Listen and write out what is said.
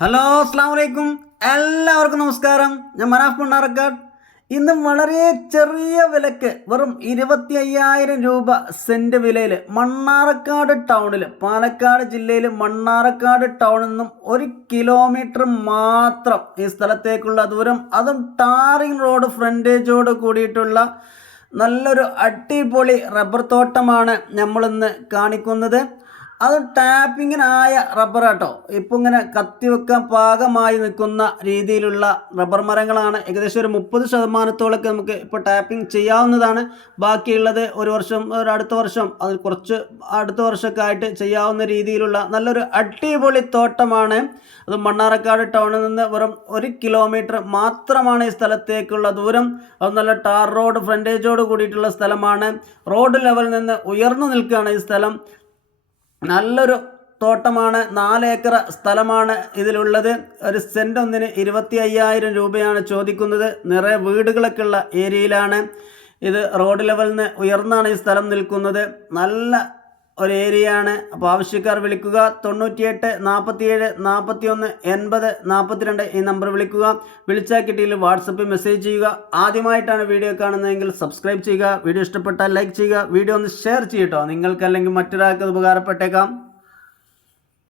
Hello അസ്സാം വലൈക്കും എല്ലാവർക്കും നമസ്കാരം. ഞാൻ മനാഫ് മണ്ണാർക്കാട് ഇന്ന് വളരെ ചെറിയ വിലക്ക് വെറും ഇരുപത്തി അയ്യായിരം രൂപ സെന്റ് വിലയിൽ മണ്ണാറക്കാട് ടൗണിൽ പാലക്കാട് ജില്ലയിൽ മണ്ണാറക്കാട് ടൗണിൽ നിന്നും ഒരു കിലോമീറ്റർ മാത്രം ഈ സ്ഥലത്തേക്കുള്ള ദൂരം. അതും ടാറിങ് റോഡ് ഫ്രണ്ടേജോട് കൂടിയിട്ടുള്ള നല്ലൊരു അടിപൊളി റബ്ബർ തോട്ടമാണ് നമ്മളിന്ന് കാണിക്കുന്നത്. അത് ടാപ്പിങ്ങിനായ റബ്ബർ കേട്ടോ ഇപ്പം ഇങ്ങനെ കത്തിവെക്കാൻ പാകമായി നിൽക്കുന്ന രീതിയിലുള്ള റബ്ബർ മരങ്ങളാണ്. ഏകദേശം ഒരു മുപ്പത് ശതമാനത്തോളൊക്കെ നമുക്ക് ഇപ്പോൾ ടാപ്പിംഗ് ചെയ്യാവുന്നതാണ്. ബാക്കിയുള്ളത് ഒരു വർഷം ഒരു അടുത്ത വർഷം അത് കുറച്ച് അടുത്ത വർഷമൊക്കെ ആയിട്ട് ചെയ്യാവുന്ന രീതിയിലുള്ള നല്ലൊരു അടിപൊളി തോട്ടമാണ്. അത് മണ്ണാറക്കാട് ടൗണിൽ നിന്ന് വെറും ഒരു കിലോമീറ്റർ മാത്രമാണ് ഈ സ്ഥലത്തേക്കുള്ള ദൂരം. അത് നല്ല ടാർ റോഡ് ഫ്രണ്ടേജോട് കൂടിയിട്ടുള്ള സ്ഥലമാണ്. റോഡ് ലെവലിൽ നിന്ന് ഉയർന്നു നിൽക്കുകയാണ് ഈ സ്ഥലം. നല്ലൊരു തോട്ടമാണ് നാല് ഏക്കർ സ്ഥലമാണ് ഇതിലുള്ളത്. ഒരു സെന്റ് ഒന്നിന് ഇരുപത്തി അയ്യായിരം രൂപയാണ് ചോദിക്കുന്നത്. നിറയെ വീടുകളൊക്കെ ഉള്ള ഏരിയയിലാണ്. ഇത് റോഡ് ലെവലിൽ നിന്ന് ഉയർന്നാണ് ഈ സ്ഥലം നിൽക്കുന്നത്. നല്ല ഒരു ഏരിയയാണ് അപ്പോൾ ആവശ്യക്കാർ വിളിക്കുക തൊണ്ണൂറ്റിയെട്ട് നാൽപ്പത്തിയേഴ് നാൽപ്പത്തി ഒന്ന് എൺപത് നാൽപ്പത്തിരണ്ട് ഈ നമ്പർ വിളിക്കുക. വിളിച്ചാൽ കിട്ടിയിൽ വാട്സപ്പിൽ മെസ്സേജ് ചെയ്യുക. ആദ്യമായിട്ടാണ് വീഡിയോ കാണുന്നതെങ്കിൽ സബ്സ്ക്രൈബ് ചെയ്യുക. വീഡിയോ ഇഷ്ടപ്പെട്ടാൽ ലൈക്ക് ചെയ്യുക. വീഡിയോ ഒന്ന് ഷെയർ ചെയ്യട്ടോ. നിങ്ങൾക്കല്ലെങ്കിൽ മറ്റൊരാൾക്ക് ഉപകാരപ്പെട്ടേക്കാം.